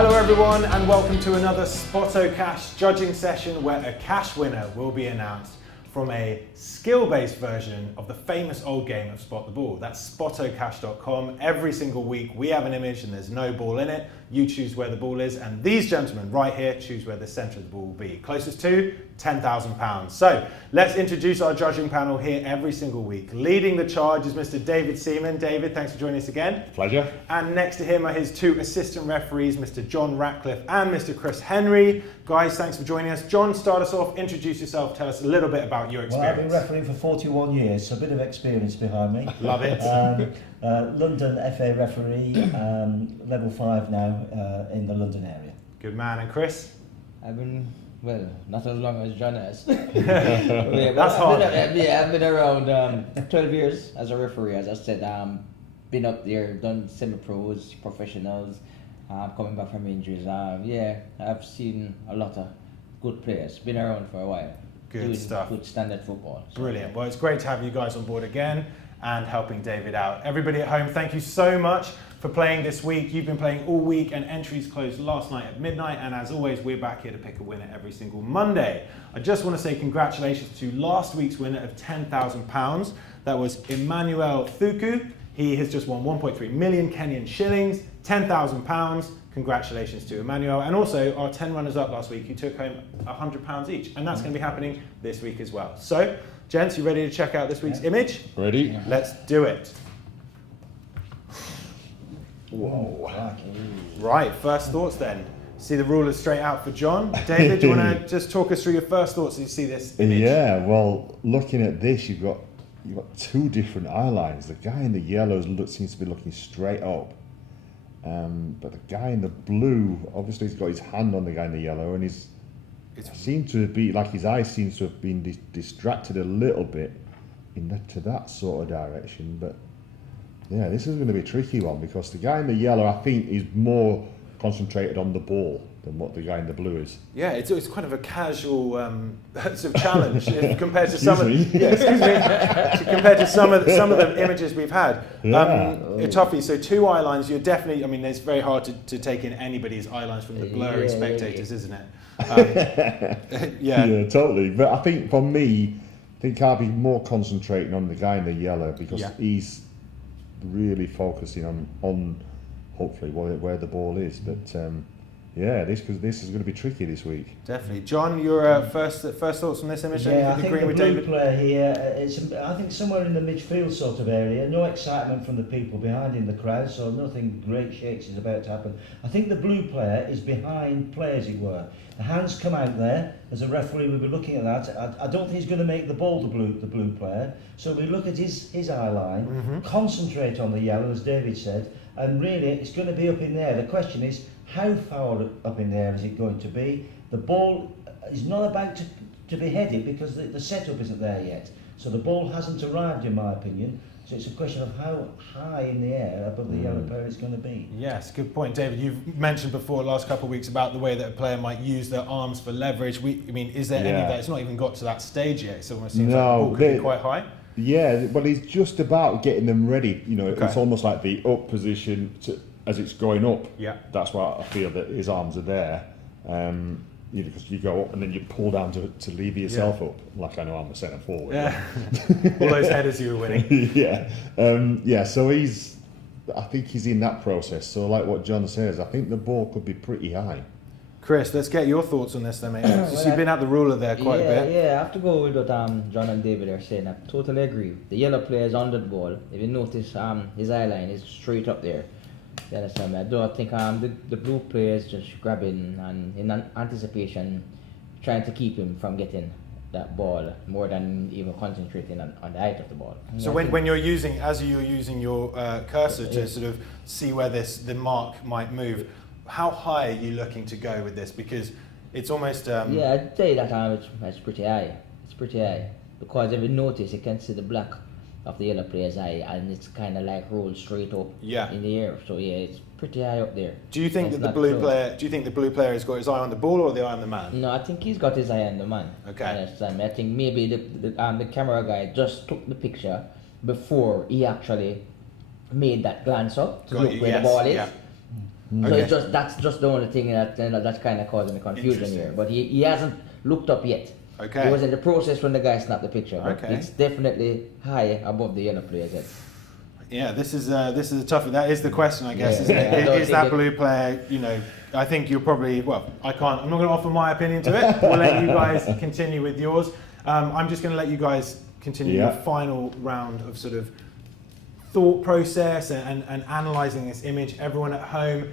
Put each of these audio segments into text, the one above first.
Hello everyone and welcome to another SpottoCash judging session where a cash winner will be announced from a skill-based version of the famous old game of Spot the Ball. That's SpottoCash.com. Every single week we have an image and there's no ball in it. You choose where the ball is and these gentlemen right here choose where the centre of the ball will be. Closest to £10,000. So let's introduce our judging panel here every single week. Leading the charge is Mr. David Seaman. David, thanks for joining us again. Pleasure. And next to him are his two assistant referees, Mr. John Ratcliffe and Mr. Chris Henry. Guys, thanks for joining us. John, start us off, introduce yourself, tell us a little bit about your experience. Well, I've been refereeing for 41 years, so a bit of experience behind me. Love it. London FA referee, level 5 now in the London area. Good man. And Chris? I've been, well, not as long as John has. That's hard. I've been around 12 years as a referee, as I said. Been up there, done semi-pros, professionals, coming back from injuries. I've seen a lot of good players. Been around for a while. Good stuff. Good standard football. So. Brilliant. Well, it's great to have you guys on board again and helping David out. Everybody at home, thank you so much for playing this week. You've been playing all week and entries closed last night at midnight. And as always, we're back here to pick a winner every single Monday. I just want to say congratulations to last week's winner of £10,000. That was Emmanuel Thuku. He has just won 1.3 million Kenyan shillings, £10,000. Congratulations to Emmanuel. And also our 10 runners up last week who took home £100 each. And that's going to be happening this week as well. So, gents, you ready to check out this week's image? Ready? Yeah. Let's do it. Whoa. Right, first thoughts then. See the rulers straight out for John. David, do you want to just talk us through your first thoughts as you see this image? Yeah, well, looking at this, you've got two different eye lines. The guy in the yellow seems to be looking straight up. But the guy in the blue, obviously he's got his hand on the guy in the yellow and it seems to be like his eye seems to have been distracted a little bit to that sort of direction. But yeah, this is going to be a tricky one because the guy in the yellow, I think, is more concentrated on the ball than what the guy in the blue is. Yeah, it's kind of a casual sort of challenge compared to Excuse me. compared to some of the images we've had. Yeah. Tuffy, so two eye lines, you're definitely, I mean, it's very hard to take in anybody's eye lines from the blurry spectators, isn't it? Yeah, totally. But I think for me, I think I'll be more concentrating on the guy in the yellow because he's really focusing on hopefully where the ball is. But this is going to be tricky this week. Definitely. John, your first thoughts on this image? Yeah, I think the with blue David? player here, I think somewhere in the midfield sort of area. No excitement from the people behind in the crowd, so nothing great shakes is about to happen. I think the blue player is behind play, as it were. The hands come out there. As a referee, we'll be looking at that. I don't think he's going to make the ball the blue player. So we look at his eye line, concentrate on the yellow, as David said, and really it's going to be up in there. The question is, how far up in there is it going to be? The ball is not about to be headed because the setup isn't there yet. So the ball hasn't arrived, in my opinion. So it's a question of how high in the air above the yellow player it's going to be. Yes, good point, David. You've mentioned before last couple of weeks about the way that a player might use their arms for leverage. Is there any of that? It's not even got to that stage yet. It almost seems like the ball could be quite high. Yeah, well, he's just about getting them ready. It's almost like the up position as it's going up. Yeah, that's why I feel that his arms are there. Because you go up and then you pull down to lever yourself up. Like I know I'm a centre forward. Yeah, all those headers you were winning. So I think he's in that process. So like what John says, I think the ball could be pretty high. Chris, let's get your thoughts on this then, mate. You've been at the ruler there quite a bit. Yeah, I have to go with what John and David are saying. I totally agree. The yellow player is under the ball. If you notice, his eye line is straight up there. You understand me? I don't think the blue player is just grabbing and in anticipation trying to keep him from getting that ball more than even concentrating on the height of the ball. So when you're using your cursor to sort of see where the mark might move, how high are you looking to go with this? Because it's almost... I'd say that it's pretty high. It's pretty high. Because if you notice, you can see the black of the yellow player's eye and it's kind of like rolled straight up in the air. So it's pretty high up there. Do you think that the blue player has got his eye on the ball or the eye on the man? No, I think he's got his eye on the man. Okay. I think maybe the camera guy just took the picture before he actually made that glance up to look where the ball is. Yeah. So it's that's just the only thing that's kind of causing the confusion here. But he hasn't looked up yet. Okay. He was in the process when the guy snapped the picture. But Okay. it's definitely high above the yellow player's head. Yeah, this is a toughie. That is the question, I guess, Yeah, isn't yeah, I it? don't Is think that it- blue player, I think you're probably, I'm not going to offer my opinion to it. We'll let you guys continue with yours. I'm just going to let you guys continue your final round of sort of thought process and analysing this image. Everyone at home,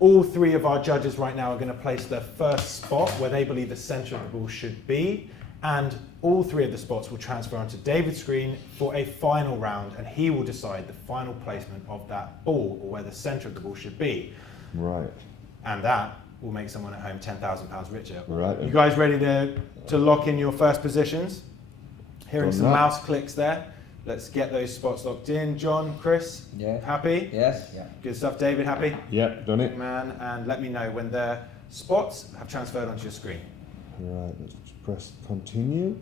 all three of our judges right now are going to place their first spot where they believe the centre of the ball should be. And all three of the spots will transfer onto David's screen for a final round, and he will decide the final placement of that ball, or where the centre of the ball should be. Right. And that will make someone at home £10,000 richer. Right. You guys ready to lock in your first positions? Hearing Done some that. mouse clicks there. Let's get those spots locked in. John, Chris, Yeah. happy? Yes? Yeah. Good stuff. David, happy? Yep, done it. Man, and let me know when the spots have transferred onto your screen. Right, let's just press continue.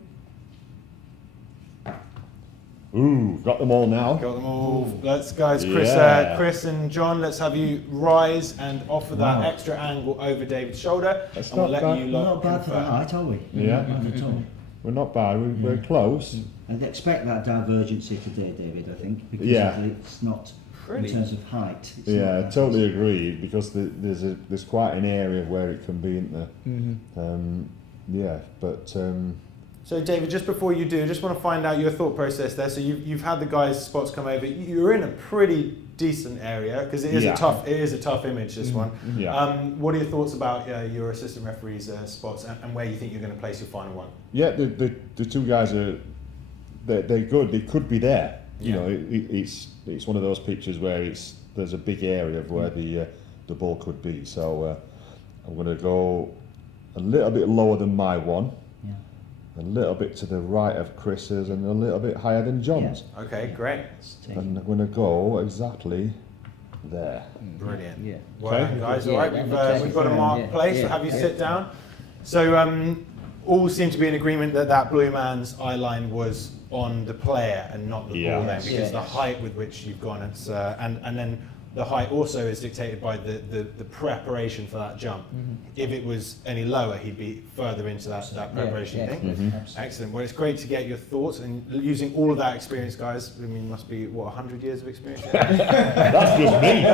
Ooh, got them all now. Got them all. Let's, guys, Yeah. Chris and John, let's have you rise and offer that Wow. extra angle over David's shoulder. That's and we'll not let bad. you We're lock not bad for the confirm. height, are we? Yeah. Not bad at all. We're not bad, we're close. I'd expect that divergency today, David, I think, because Yeah. it's not, Pretty. in terms of height. It's Yeah, not that. totally agreed, because there's quite an area where it can be, isn't there? Yeah, but So David, just before you do, just want to find out your thought process there. So you've had the guys' spots come over. You're in a pretty decent area because it is Yeah. a tough image, this one. yeah. What are your thoughts about your assistant referee's spots and where you think you're going to place your final one? Yeah, the two guys they're good. They could be there. You Yeah. know, it's one of those pictures where there's a big area of where the ball could be. So I'm going to go a little bit lower than my one, Yeah. a little bit to the right of Chris's, and a little bit higher than John's. Okay, great. Let's take- And I'm going to go exactly there. Brilliant. Yeah. Well, Okay. guys, Yeah, all right, that we've, looks like we've got a it's marked fine, place, yeah. so have you Yeah. sit down. So all seem to be in agreement that blue man's eye line was on the player and not the ball then, Yes. because Yes. the height with which you've gone, it's, and then the height also is dictated by the preparation for that jump. If it was any lower, he'd be further into that preparation Yeah, thing. yeah. Excellent. Well, it's great to get your thoughts and using all of that experience, guys. I mean, must be, 100 years of experience? That's just me.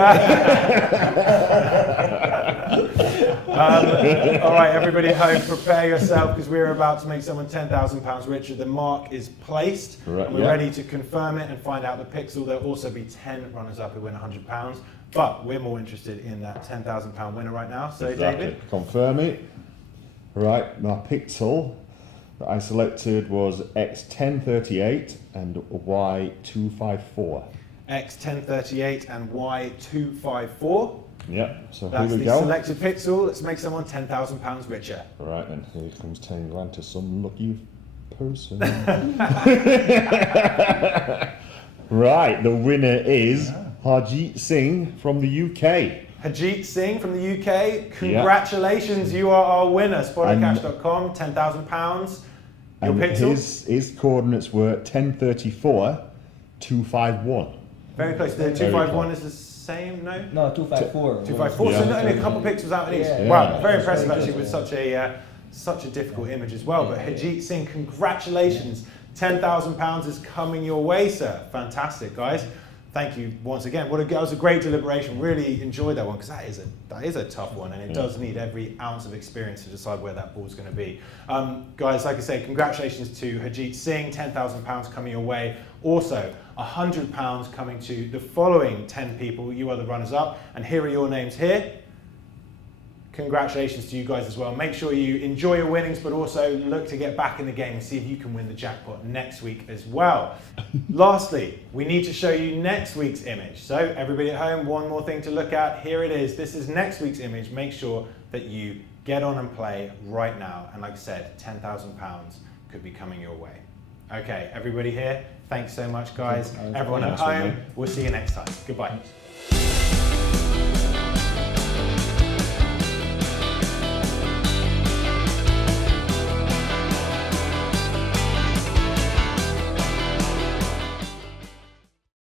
All right, everybody at home, prepare yourself because we're about to make someone £10,000 richer. The mark is placed, Right, and we're yeah. ready to confirm it and find out the pixel. There'll also be 10 runners-up who win £100, but we're more interested in that £10,000 winner right now. So, Exactly. David, Confirm it. Right, my pixel that I selected was X1038 and Y254. X1038 and Y254. Yep, so That's here the we go. selected pixel. Let's make someone £10,000 richer. Right, and here comes 10 grand to some lucky person. Right, the winner is Harjeet Singh from the UK. Harjeet Singh from the UK, congratulations, you are our winner. SpottoCash.com, £10,000. Your And pixel? his coordinates were 1034 251. Very close. The Very 251 close. is the same, no? No, 254. 254, so Yeah. only a couple of pixels out in each. Yeah. Wow, Yeah. very impressive Very actually good. with such a difficult image as well. But Yeah. Harjeet Singh, congratulations. £10,000 is coming your way, sir. Fantastic, guys. Thank you once again. That was a great deliberation. Really enjoyed that one because that is a tough one, and it does need every ounce of experience to decide where that ball's going to be. Guys, like I say, congratulations to Harjeet Singh. £10,000 coming your way. Also, £100 coming to the following 10 people. You are the runners-up, and here are your names here. Congratulations to you guys as well. Make sure you enjoy your winnings, but also look to get back in the game and see if you can win the jackpot next week as well. Lastly, we need to show you next week's image. So everybody at home, one more thing to look at. Here it is. This is next week's image. Make sure that you get on and play right now. And like I said, £10,000 could be coming your way. Okay, everybody here, thanks so much, guys. Everyone at Thanks, home, William. we'll see you next time. Goodbye.